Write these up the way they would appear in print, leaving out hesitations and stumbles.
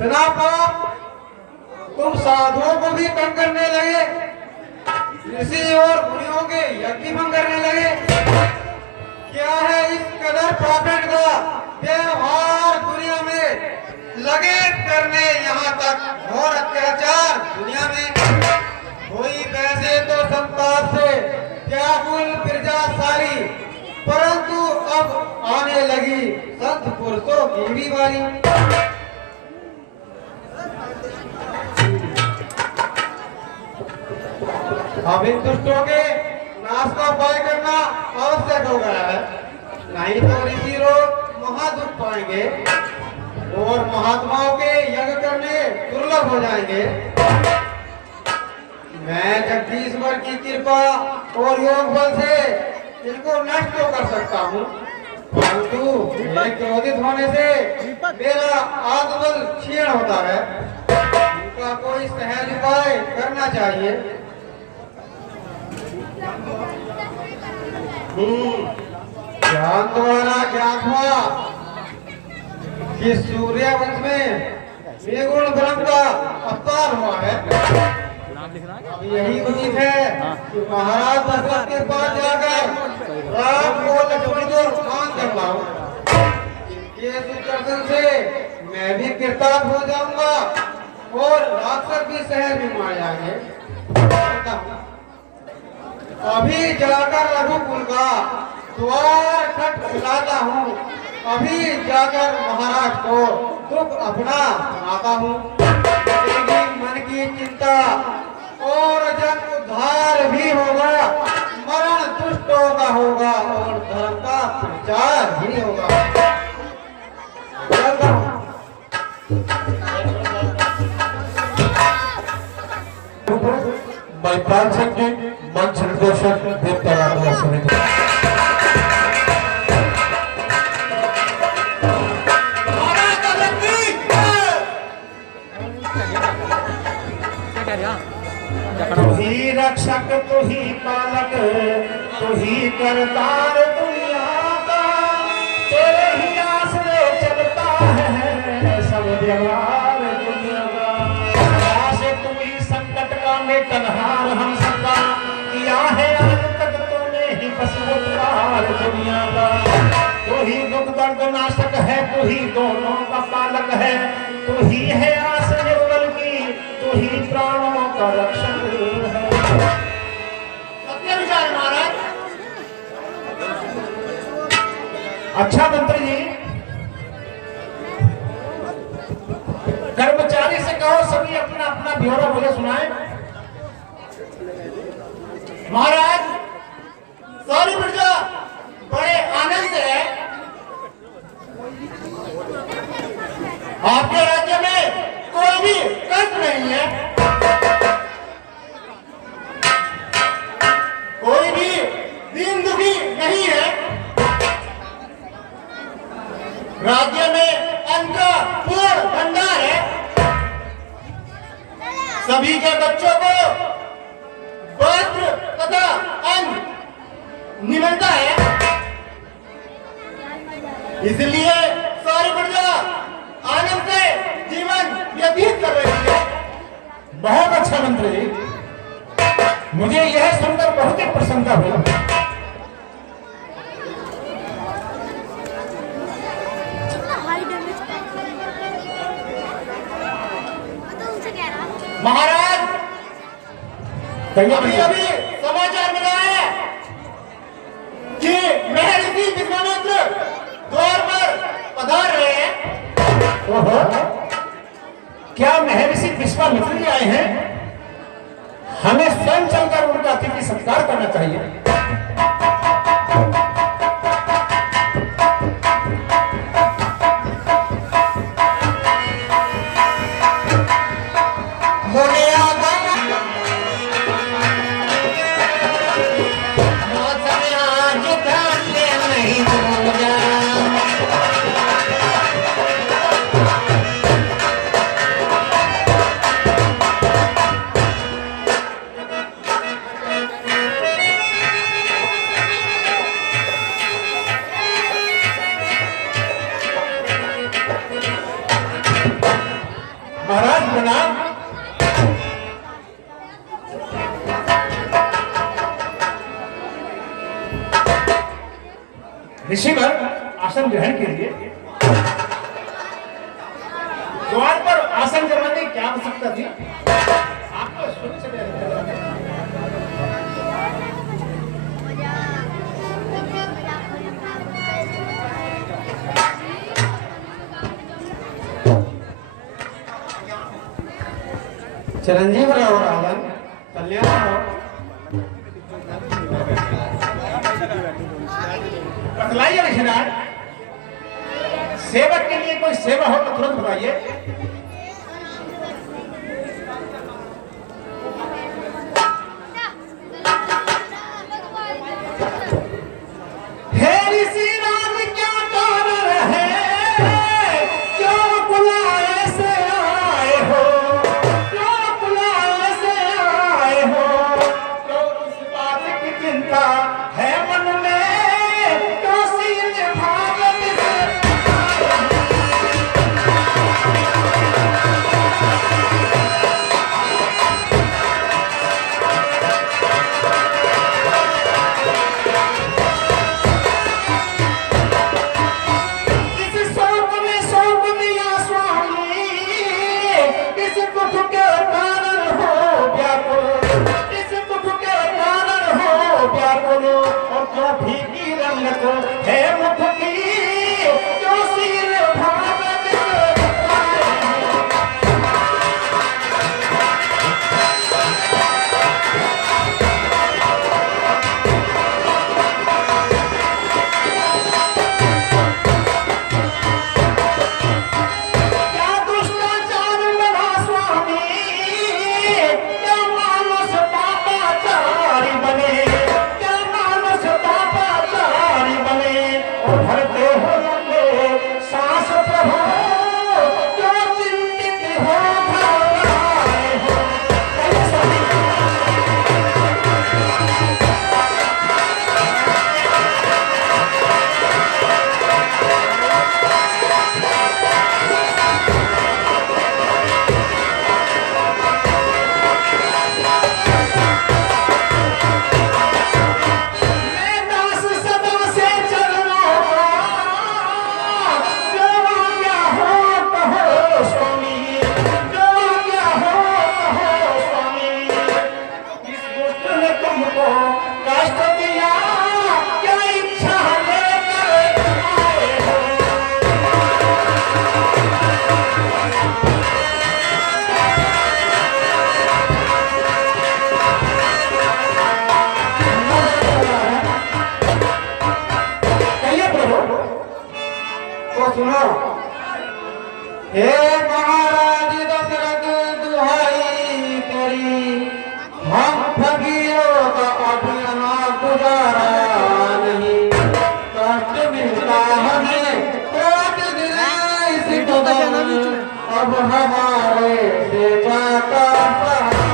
इतना पाप तुम साधुओं को भी तंग करने लगे, ऋषि और मुनियों के यज्ञ भंग करने लगे। क्या है इस कदर प्रॉफिट का व्यवहार दुनिया में लगे करने, यहाँ तक और अत्याचार दुनिया में। कोई वैसे तो संताप से व्याकुल प्रजा सारी, परंतु अब आने लगी संत पुरुषों की भी बारी। अब इन दुष्टों के नाश का उपाय करना आवश्यक हो गया है, नहीं तो ऋषि लोग महादुख पाएंगे और महात्माओं के यज्ञ करने दुर्लभ हो जाएंगे। मैं जगदीश्वर की कृपा और योग बल से इनको नष्ट तो कर सकता हूँ, परंतु मेरे क्रोधित होने से मेरा आत्मबल क्षीण होता है। इनका कोई सहज उपाय करना चाहिए। ज्ञान द्वारा ज्ञान हुआ कि सूर्य वंश में निर्गुण ब्रह्म का अवतार हुआ है। अब यही उचित है कि महाराज दशरथ के पास जाकर राम को लक्ष्मण को मान कर लाऊं। इनके सुदर्शन से मैं भी कृतार्थ हो जाऊंगा और राक्षस भी शहर में मार जाएंगे। अभी जाकर रघुकुल का द्वार खटखटाता हूँ, अभी जाकर महाराज को दुख अपना सुनाता हूँ। मन की चिंता और जन उद्धार भी होगा, मरण दुष्टों का होगा और धर्म का प्रचार भी होगा। महिपाल सिंह जी मंच निर्देशक देवता राम समिति। तू ही रक्षक, तू ही पालक, तू ही करतार दुनिया का, तेरे ही आसरे चलता है सब व्यवहार दुनिया का। से तू ही संकट का मेटनहार हम सबका, किया है आज तक तूने ही बस उपकार दुनिया का। तू ही दुख दर्द नाशक है, तू ही दोनों का पालक है, तू ही है आस निर्बल की, तू ही प्राणों का रक्षक है। सत्य विचार महाराज। अच्छा मंत्री जी, कर्मचारी से कहो सभी अपना अपना ब्यौरा मुझे सुनाए। महाराज सारी प्रजा बड़े आनंद है, आपके राज्य में कोई भी कष्ट नहीं है, कोई भी दीन दुखी नहीं है। राज्य में अन्न का पूर्ण भंडार है, सभी के बच्चों को वस्त्र तथा अन्न मिलता है, इसलिए सारी प्रजा आनंद से जीवन व्यतीत कर रही है। बहुत अच्छा मंत्री जी, मुझे यह सुनकर बहुत ही प्रसन्नता हुई। महाराज कहिए अभी अभी समाचार मिला है कि महर्षि विश्वामित्र द्वार पर पधार रहे हैं। ओहो, क्या महर्षि विश्वामित्र जी आए हैं? हमें स्वयं चलकर उनका अतिथि सत्कार करना चाहिए। ऋषिवर आसन ग्रहण कीजिए। द्वार पर आसन जमाने की क्या आवश्यकता थी? आपको शुरू से चिरंजीव रहो रावण, कल्याण हो। बतलाइए ऋषिराज, सेवक के लिए कोई सेवा हो तो तुरंत बताइए। हे ऋषिराज क्या कारण है, क्यों बुलाए से आए हो, क्यों बुलाए से आए हो, क्यों इस बात की चिंता है मन में, क्यों सीने भागत से किस शोक में शोक दिया स्वामी, किस दुख के कारण हो व्याकुल, किस दुख के कारण हो व्याकुल, और क्यों भीगी रंगत है मुख की, क्यों सील भागत से आए हो। क्या दुष्टाचार बना स्वामी, क्या मानस पापाचारी बने, क्या मानस पापाचारी बने, और भरते हो लंबे सांस प्रभु, क्यों चिंतित हो घबराए हो। कहिए स्वामी। मैं दास सदा से चलना, जो आज्ञा हो कहो स्वामी, जो आज्ञा हो कहो स्वामी। इस दुष्ट ने तुमको कष्ट दिया, क्या इच्छा लेकर आए हो। कहिए प्रभु। तो सुनो, हे महाराज दशरथ दुहाई तेरी, हम फकीरों का अब यहाँ गुजारा नहीं, कष्ट मिलता हमें कोट गिरे इस कदम, अब हमारे से जाता सहाय।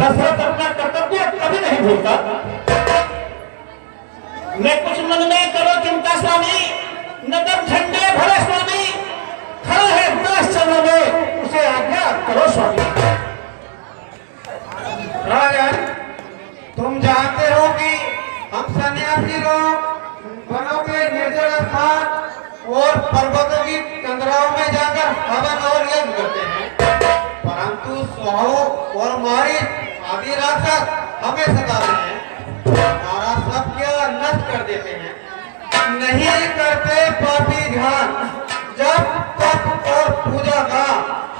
दशरथ अपना कर्तव्य कभी नहीं भूलता। मैं कुछ मन में करो चिंता स्वामी, नगर झंडे भरे स्वामी, खड़ा है दास चरणों में, उसे आज्ञा करो स्वामी। राजन, तुम जानते हो कि हम सन्यासी लोग वनों के निर्जल स्थान और पर्वतों की कंदराओं में जाकर हवन और यज्ञ करते हैं, परंतु स्वाहो और मारिच आदि राक्षस हमें सताते हैं, हमारा सब क्या नष्ट कर देते हैं। नहीं करते पापी ध्यान, जब तप और पूजा का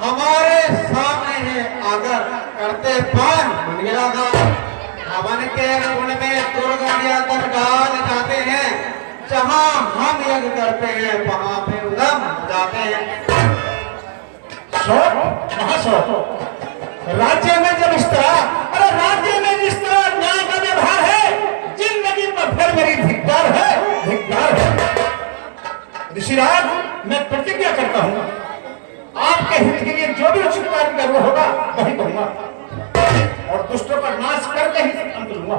हमारे सामने है अगर करते पान मंगला का। हवन के कुंड में दुर्गंध आकर डाल जाते हैं, जहाँ हम यज्ञ करते हैं वहाँ पे उदम जाते हैं। राज्य में जब इस तरह, अरे राज्य में जिस तरह न्याय का व्यवहार है, जिंदगी में फिर मेरी धिक्कार है, धिक्कार है। ऋषिराज, मैं प्रतिज्ञा करता हूँ, आपके हित के लिए जो भी उचित कार्य करना होगा वही करूंगा, और दुष्टों का नाश करके ही अंत लूंगा।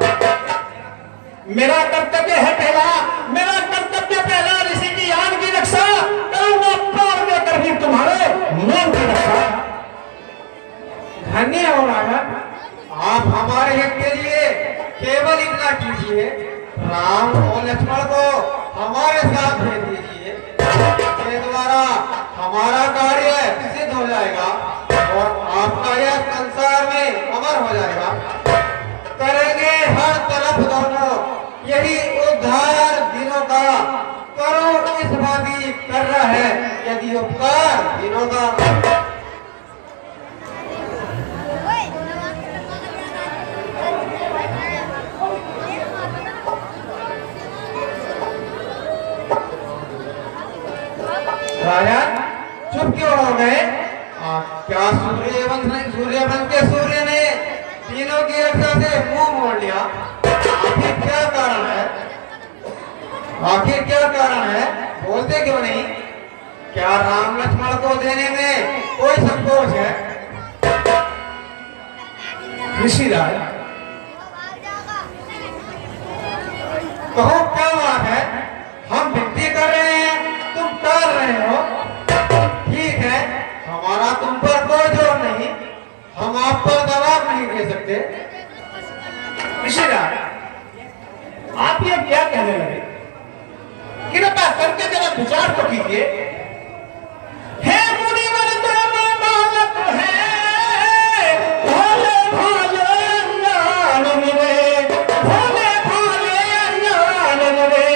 मेरा कर्तव्य है पहला, मेरा कर्तव्य पहला ऋषि की यान की रक्षा करूंगा, प्राण देकर भी तुम्हारे मन की रक्षा। धन्य हो रावण, आप हमारे हित के लिए केवल इतना कीजिए, राम और लक्ष्मण को हमारे साथ भेज दीजिए, इसके द्वारा हमारा कार्य सिद्ध हो जाएगा और आपका यह संसार में अमर हो जाएगा। करेंगे हर तरफ दोनों यही उद्धार दिनों का, करो इस भांति कर रहा है यदि उपकार दिनों का। राजा चुप क्यों हो गए? क्या सूर्यवंश के सूर्य ने तीनों की रक्षा से मुंह मोड़ लिया? आखिर क्या कारण है? आखिर क्या कारण है? बोलते क्यों नहीं? क्या राम लक्ष्मण को देने में कोई संकोच है? ऋषिराज, कहो क्या बात है? हम विनती कर रहे हैं, तुम टाल रहे हो। ठीक है, हमारा तुम पर कोई जोर नहीं, हम आप पर दबाव नहीं दे सकते। ऋषिराज, आप ये क्या कहने लगे? कृपा करके जरा विचार तो कीजिए। हे मुनिवर दोनों बालक हैं, भोले भाले अज्ञान मिले, भोले भाले अज्ञान मिले,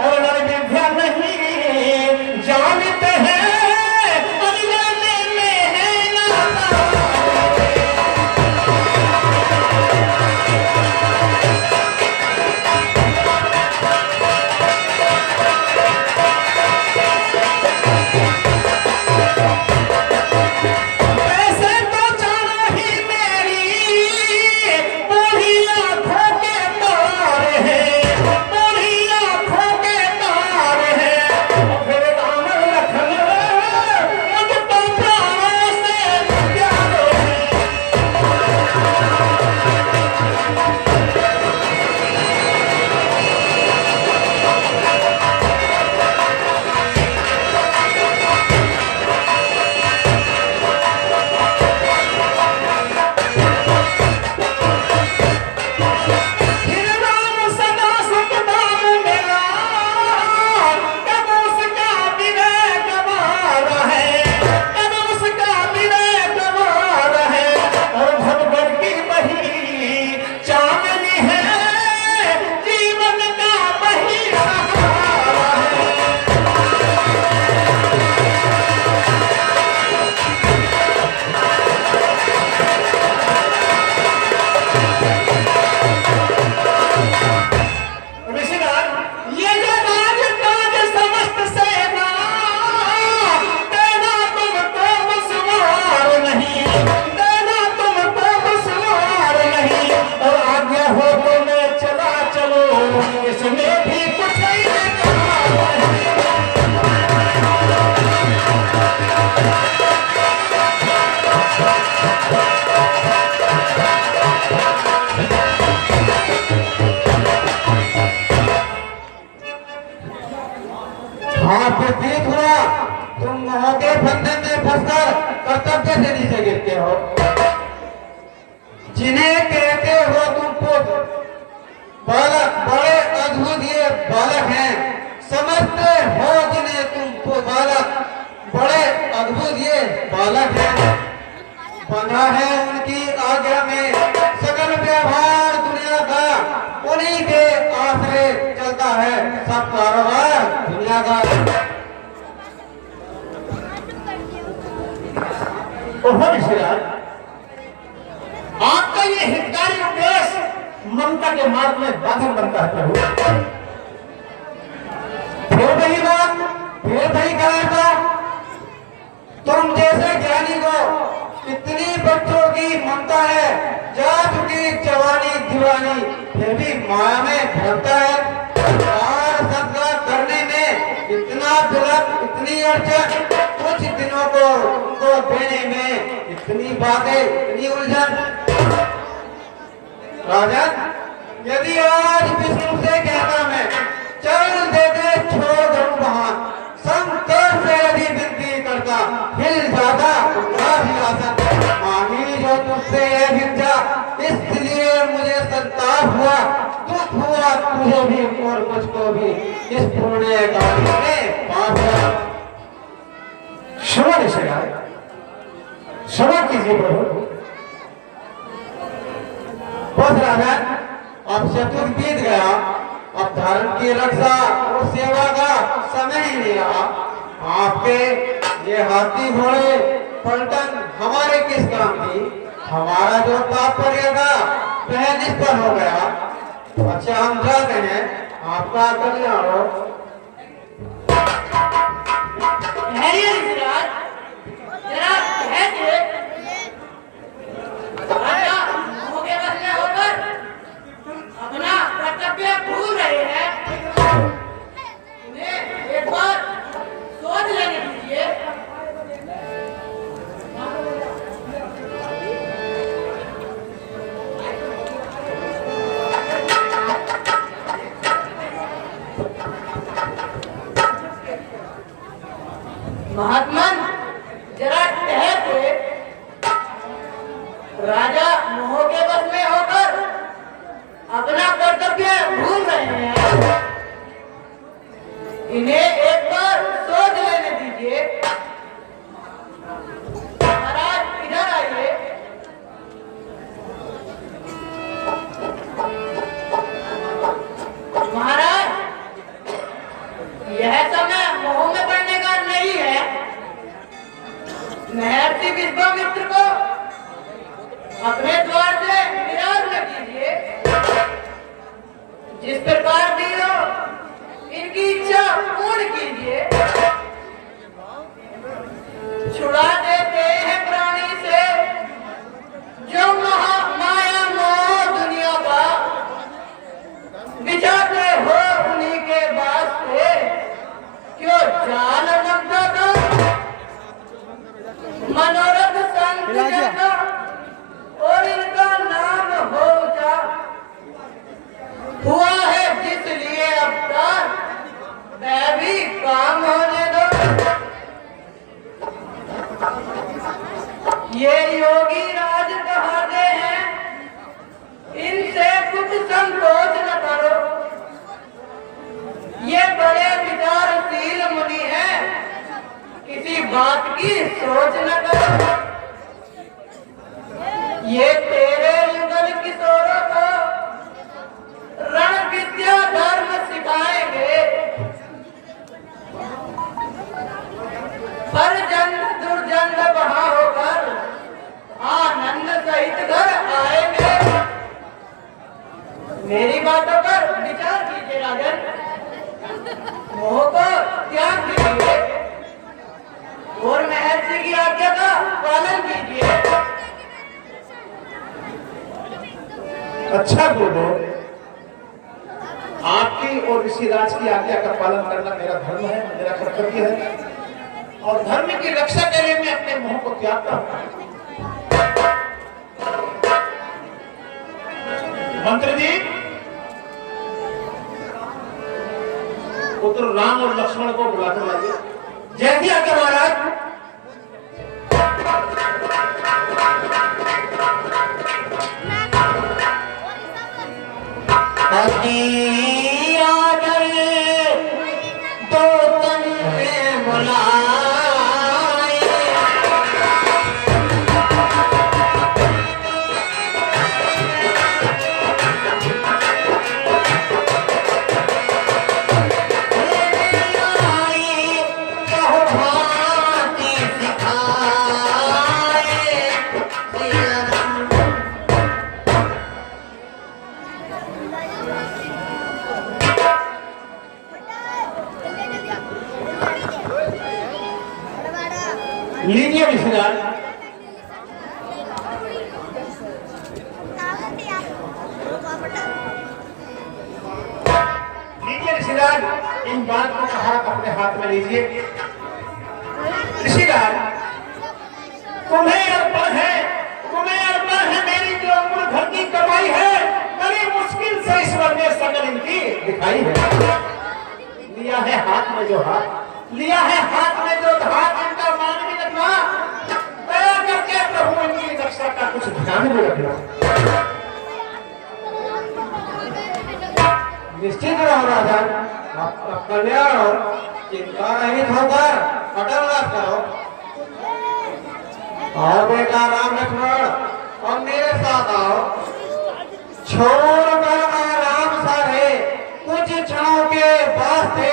और नर विद्या नहीं जानते हैं, अनजाने में है नाता। ऐसे बालक है, बंधा है उनकी आज्ञा में, सकल व्यवहार दुनिया का उन्हीं के आसरे चलता है, सब कारोबार दुनिया का। ओहो ऋषिराज, आपका ये हितकारी उपदेश ममता के मार्ग में बाधक बनता है प्रभु। फिर वही बात, फिर वही कहता, तुम जैसे ज्ञानी को इतनी बच्चों की ममता है, जा चुकी जवानी दीवानी, फिर भी माया में भटकता है। और सत्कार करने में इतना विलंब, इतनी अड़चन, कुछ दिनों को उनको देने में इतनी बातें, इतनी उलझन। राजन, यदि आज विष्णु से कहता मैं, चल दे दे छोड़ दूं वहां, शंकर से यदि विनती करता, हिल जाता हिलासन, मांगी जो तुझसे ये भिक्षा, इसलिए मुझे संताप हुआ, दुख हुआ तुझे भी और मुझको भी, इस पुण्य कार्य में पाप हुआ। क्षमा ऋषिराज, क्षमा कीजिए प्रभु। बस राजन, अब शत्रु बीत गया, अब धर्म की रक्षा और सेवा का समय ही नहीं रहा। आपके ये हाथी घोड़े पलटन हमारे किस काम की? हमारा जो तात्पर्य था वह निष्फल हो गया। अच्छा, हम जाते हैं, आपका कल्याण हो। ऋषिराज, जरा ठहरिए। राजा मुझे बस में होकर अपना कर्तव्य भूल रहे हैं। उन्हें एक बार सोच लेने दीजिए। महात्मन, जरा ठहरिए। राजा मोह के बस में होकर अपना कर्तव्य भूल रहे हैं। इन्हें एक बार सोच लेने दीजिए। महाराज, इधर आइए। महाराज, यह समय मोह में पड़ने का नहीं है। महर्षि विश्वामित्र को अपने द्वार से निराश न कीजिए। जिस प्रकार भी हो, इनकी इच्छा पूर्ण कीजिए। छुड़ा देते हैं प्राणी से जो माया मोह दुनिया का, बिछाते हो उन्हीं के वास्ते क्यों जान ममता का। मनोरथ संत जन का और इनका नाम हो जा, हुआ है जिस लिए अवतार, वह भी काम होने दो। ये योगी राज कहाते हैं, इनसे कुछ संकोच न करो। ये बड़े विचारशील मुनि हैं, किसी बात की सोच न करो। ये तेरे युगल किशोरों को रण विद्या धर्म सिखाएंगे। पर जन्म दुर्जन्म वहां होकर आनंद सहित घर आएंगे। मेरी बातों पर विचार कीजिए राजन। मोह को त्याग कीजिए और महर्षि की आज्ञा का पालन कीजिए। अच्छा गुरु, आपकी और ऋषिराज की आज्ञा का पालन करना मेरा धर्म है, मेरा कर्तव्य है, और धर्म की रक्षा के लिए मैं अपने मोह को त्यागता हूं। मंत्री जी, पुत्र राम और लक्ष्मण को बुलाकर लाइए। जैसी आज्ञा महाराज। दो तन में बुलाए लीजिए रिश्तेदार, लीजिए रिश्तेदार, इन बात को कहा अपने हाथ में लीजिए। रिश्तेदार, तुम्हें अर्पण है, तुम्हें अर्पण है मेरी जो उम्र भर की कमाई है, बड़ी मुश्किल से ईश्वर ने सकल इनकी दिखाई है। लिया है हाथ में जो हाथ, लिया है हाथ में जो हाथ, इनका मानवी रखना, दया करके प्रभु इनकी रक्षा का कुछ ध्यान भी रखना। निश्चित रहो राजन, आपका कल्याण हो, चिंता रहित होकर अटल वास करो। आओ बेटा राम लक्ष्मण, और मेरे साथ आओ। छोड़कर आराम सारे कुछ क्षणों के वास्ते,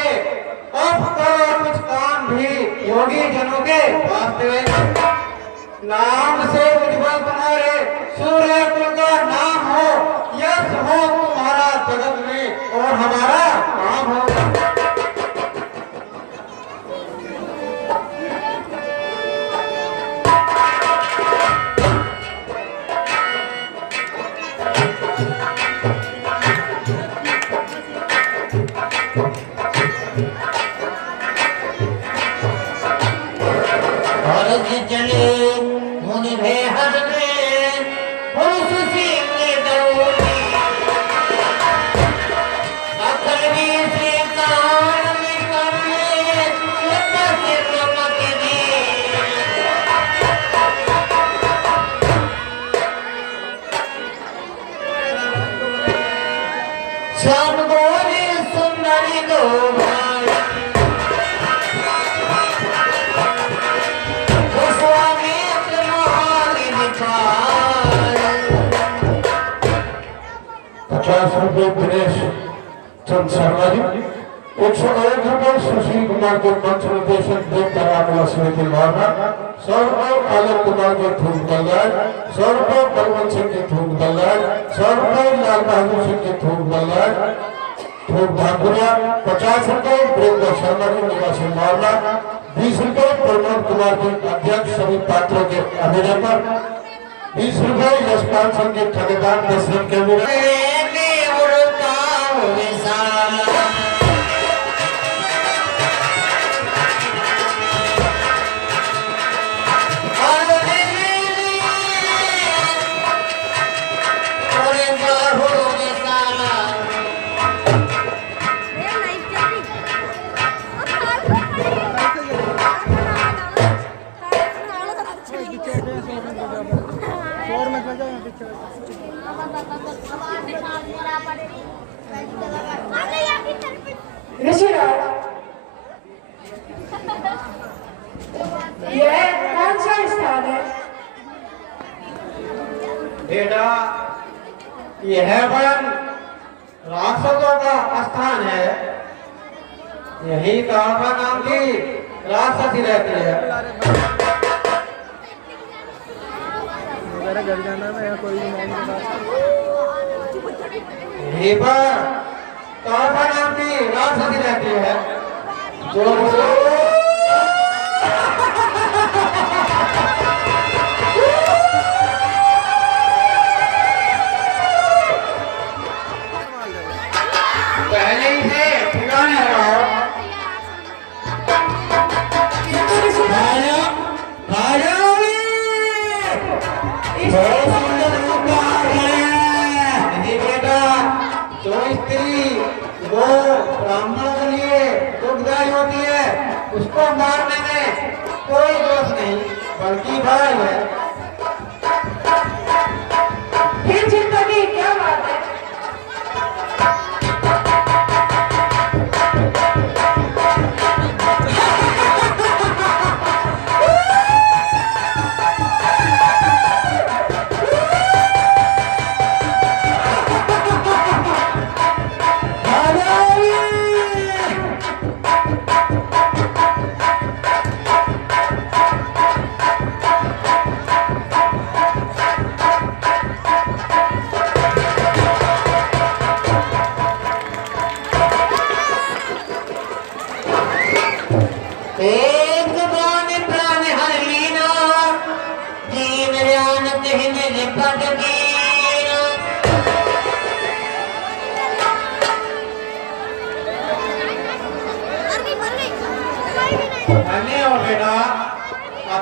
अब करो कुछ काम भी योगी जनों के वास्ते। नाम से उज्जवल तुम्हारे सूर्य कुल का नाम हो, यश हो तुम्हारा जगत में और हमारा काम हो। दिनेश चंद शर्मा जी, 101 रुपये सुशील कुमार को मंच निर्देशक देव समिति मारना, 100 रुपये आलोक कुमार को थूक बल्लाज, 100 रुपये बलवंत सिंह की थूक बल्लाज, 100 रुपये लाल बहादुर सिंह की थूक बल्लाज थूक धानपुरिया, 50 रुपये वीरेंद्र शर्मा की निवासी मारना, 20 रुपये प्रमोद कुमार के अध्यक्ष सभी पात्रों के अभिनय पर, 20 रुपये यशपाल सिंह के ठेकेदार दशरथ के मिले। यह कौन सा स्थान है? बेटा, यह वन राक्षसों का स्थान है। यही कालका नाम की राक्षसी रहती है। घर जाना है या कोई यहीं पर कालका नाम की राक्षसी रहती है, जो पहले ही से ठिकाने लगाओ। जो स्त्री वो ब्राह्मणों के लिए दुखदायी होती है, उसको मारने में कोई दोष नहीं, बल्कि भाई है। फिर चिंता की क्या बात है?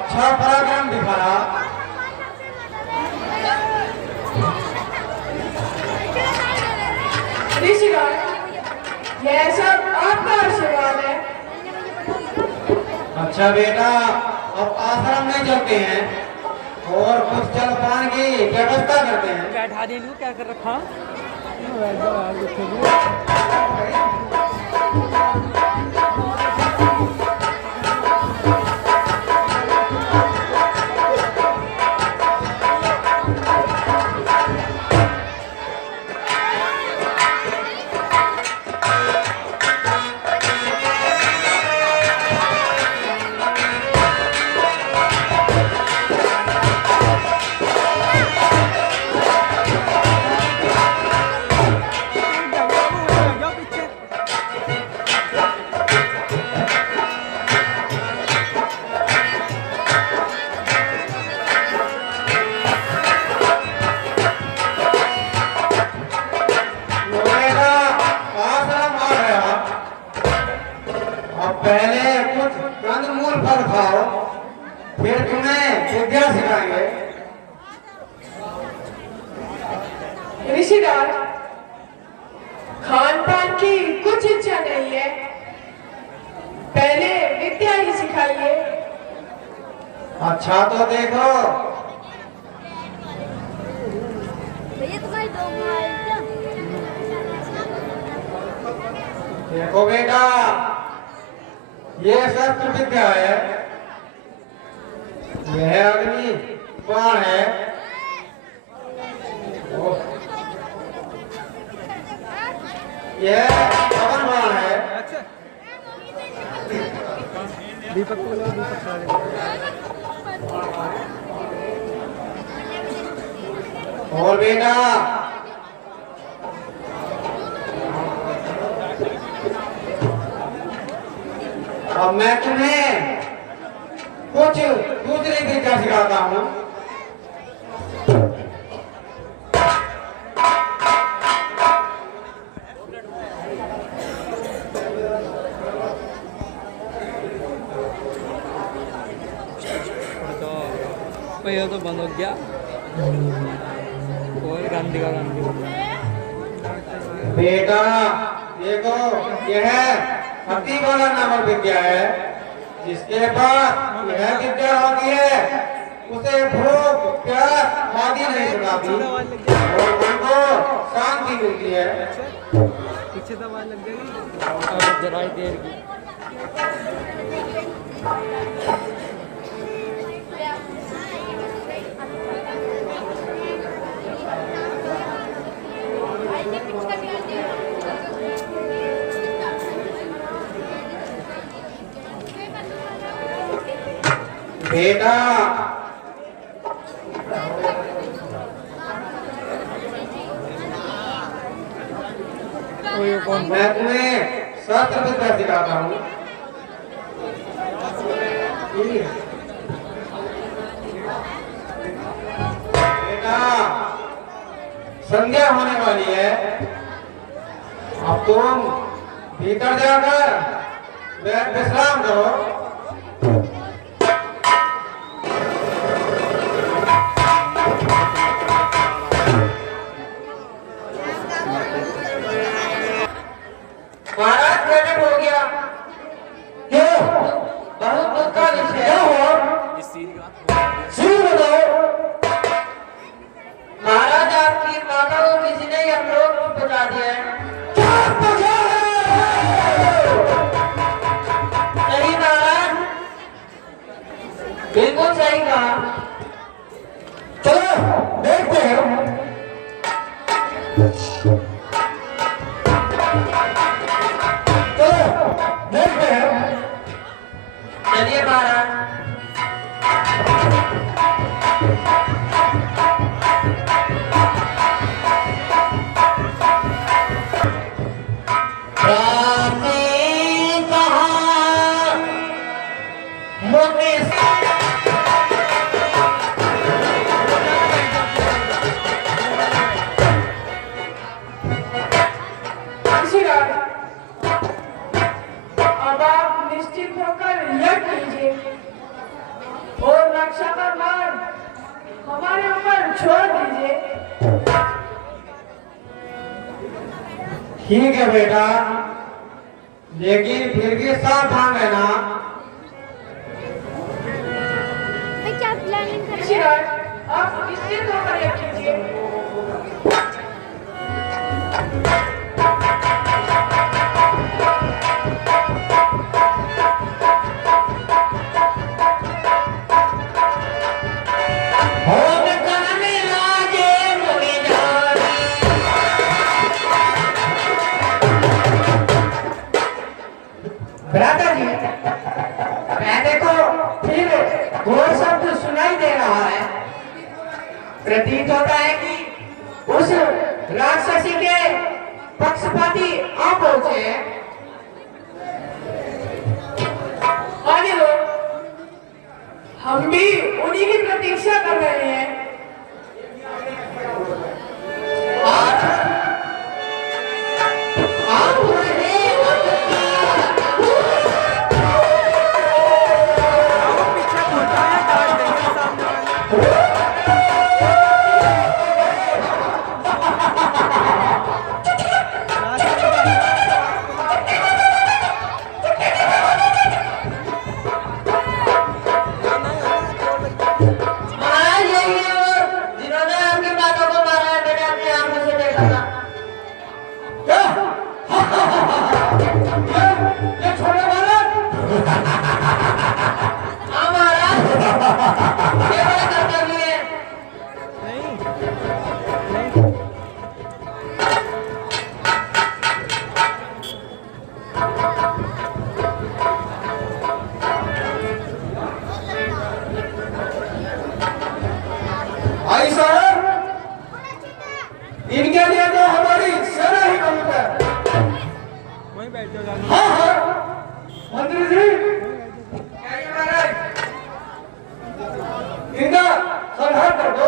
अच्छा पराक्रम दिखाया। ऋषिराज, यह सब आपका आशीर्वाद है। अच्छा बेटा, अब आश्रम में चलते हैं और कुछ जलपान की व्यवस्था करते हैं। बैठा दे लू क्या कर रखा तो बेटा, आश्रम आ गया। अब पहले कुछ कंदमूल फल खाओ, फिर तुम्हें विद्या सिखाएंगे। ऋषिराज, खान पान की कुछ इच्छा नहीं है, पहले विद्या ही सिखाइए। अच्छा तो देखो, भैया तुम्हारी दो मोबाइल क्या? देखो बेटा, ये शस्त्र विद्या है, यह अग्नि बाण है, यह पवन बाण है, दीपक को बोलो, दीपक खा ले। और बेटा अब मैं तुम्हें कुछ दूसरी विद्या सिखाता हूँ। तो पहिया तो बंद हो गया और गांधी का बेटा देखो, यह हत्ती वाला नामक विद्या है, जिसके पास यह विद्या होती है उसे भूख प्यास आदि नहीं सताती और मन को शांति मिलती है। पीछे दवा लग गई और जरा ही देर की बेटा ये कौन मैं तुम्हें शस्त्र विद्या सिखाता हूँ। बेटा संध्या होने वाली है, अब तुम भीतर जाकर विश्राम करो। महाराज प्रकट हो गया। क्यों? बहुत दुख का विषय क्या हुआ? शुरू बताओ। महाराज आपकी माता को किसी ने यमलोक में पहुंचा दिया है। सही महाराज, बिल्कुल सही कहा। चलो देखते हैं। चलिए महाराज। अब आप निश्चित होकर यज्ञ कीजिए। ठीक है बेटा, लेकिन फिर भी सावधान रहना। मैं क्या प्लानिंग कर रही ऋषिराज आप निश्चिंत होकर यह कीजिए। भ्राता जी, मैंने को फिर घोर शब्द सुनाई दे रहा है। प्रतीत होता है कि उस राक्षसी के पक्षपाती आ पहुंचे हैं। आगे लो, हम भी उन्हीं की प्रतीक्षा कर रहे हैं। पीछे खोटा है, काट देंगे सामने वाले। महाराज यही है वो जिन्होंने आपकी बातों को मारा है, मैंने अपनी आंखों से देखा था। ये छोड़ने वाला हाँ महाराज, ये बड़ा कर्तव्य है। नहीं नहीं भाई साहब, इनके लिए तो हमारी सेना ही बहुत है। वहीं बैठ जाओ जाके। हाँ हाँ मंत्री जी, इनका संहार कर दो।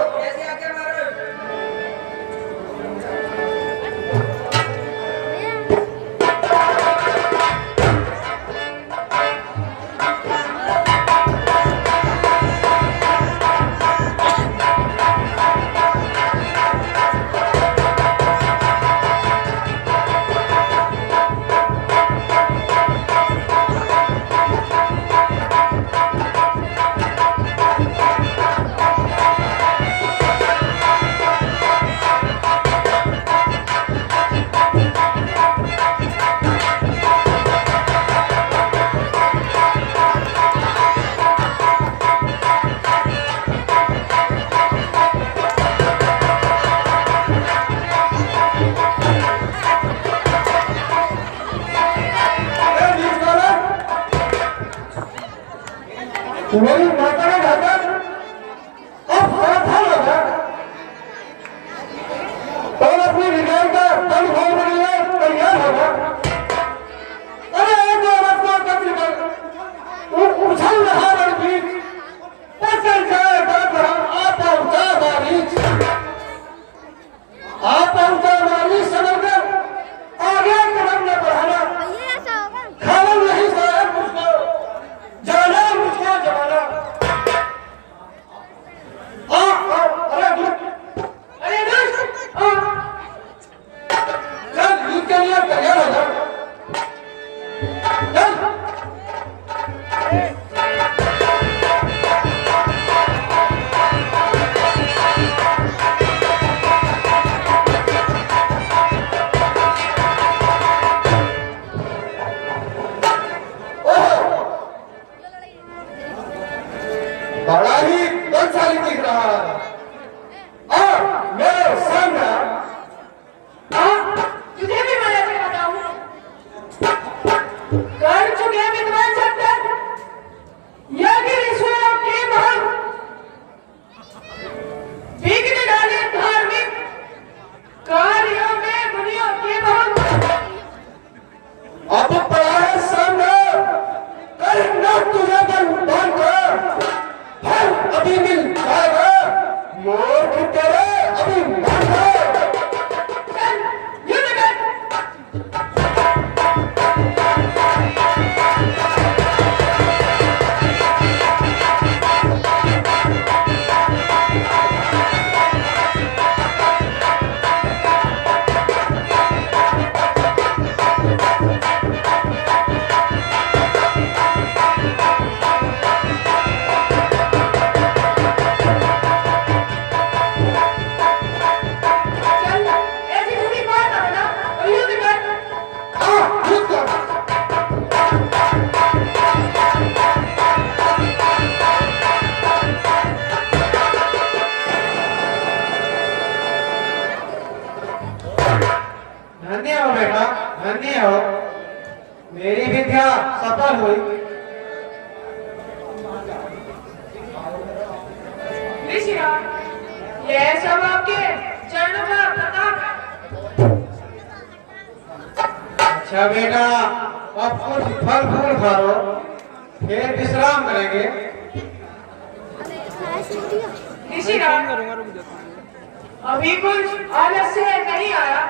तुम्हारी माता ने घाकर अब सावधान हो जा और अपनी विजय का दल खोलने के लिए तैयार हो जा। अरे एक औरत को कब्ज कर उछल रहा रणजीत, पकड़ जाए आप पहुंचा बारिश, आप पहुंचा बारिश समझकर आगे कदम न बढ़ाना। भैया ऐसा होगा। खाना नहीं खाया मुझको, जाना मुझको जमाना। अरे दूध, अरे दूध, चल दूध के लिए तैयार हो जा। चल। धन्य हो बेटा, धन्य हो। मेरी विद्या सफल हुई। ऋषिराज, यह सब आपके चरणों का प्रताप है। अच्छा बेटा, अब कुछ फल फूल खा लो, फिर विश्राम करेंगे। ऋषिराज, करूंगा, रुक जाता अभी कुछ आलस्य नहीं आया।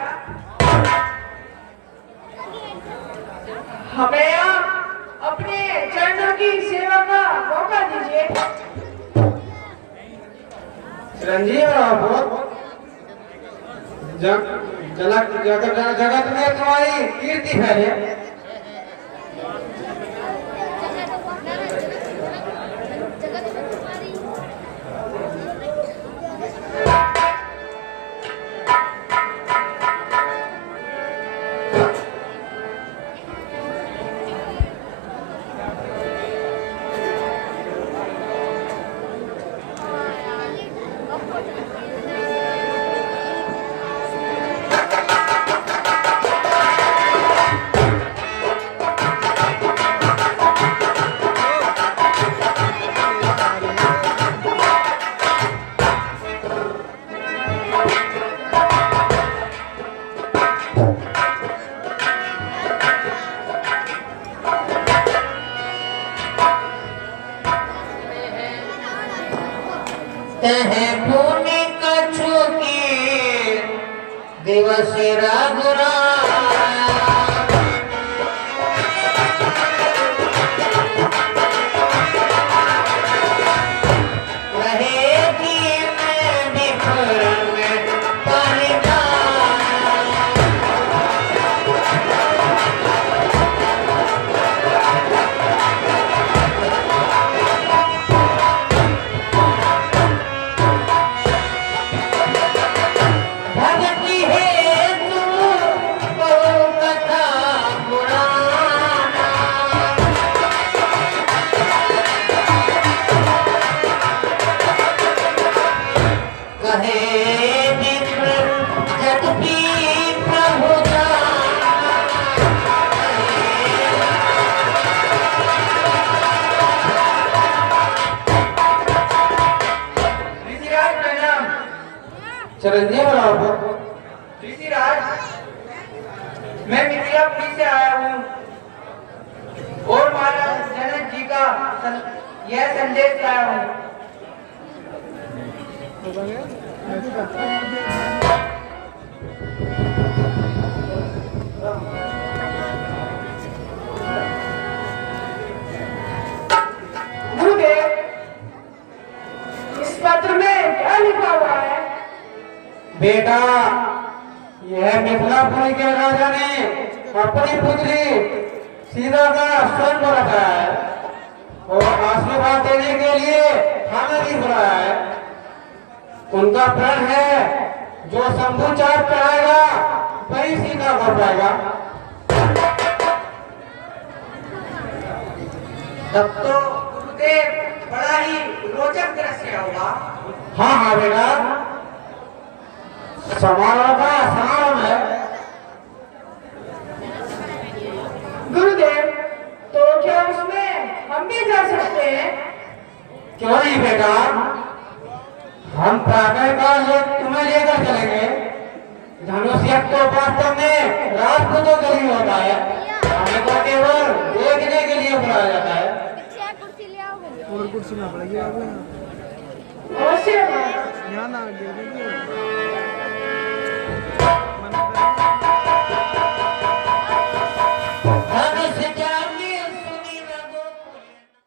हमें आप अपने चरणों की सेवा का मौका दीजिए। चिरंजीव रहो। जगत में तुम्हारी कीर्ति फैले। पुण्य कछु की दिवस रघुरा चिरंजीव रहो। ऋषिराज, मैं मिथिलापुरी से आया हूँ और महाराज जनक जी का यह संदेश लाया हूँ। गुरुदेव, इस पत्र में क्या लिखा हुआ है? बेटा, यह मिथिलापुरी के राजा ने अपनी पुत्री सीता का स्वयं को रखा है और आशीर्वाद देने के लिए हमें भी बुलाया है। उनका प्रण है जो शंभु चाप कराएगा वही सीता कर पाएगा। तब तो गुरुदेव बड़ा ही रोचक दृश्य होगा। हाँ हाँ बेटा, समारोह का समारोह है। गुरुदेव, तो क्या उसमें हम भी जा सकते हैं? क्यों नहीं बेटा, हम प्रातः काल तुम्हें लेकर चलेंगे। धनुष यज्ञ तो वास्तव में राजपूतों के लिए होता है, हमें तो केवल देखने के लिए बुलाया जाता है। कुर्सी ले आओगे? और कुर्सी ना पड़ेगी आपको अवश्य। यहाँ ना आगे मना करें। हाँ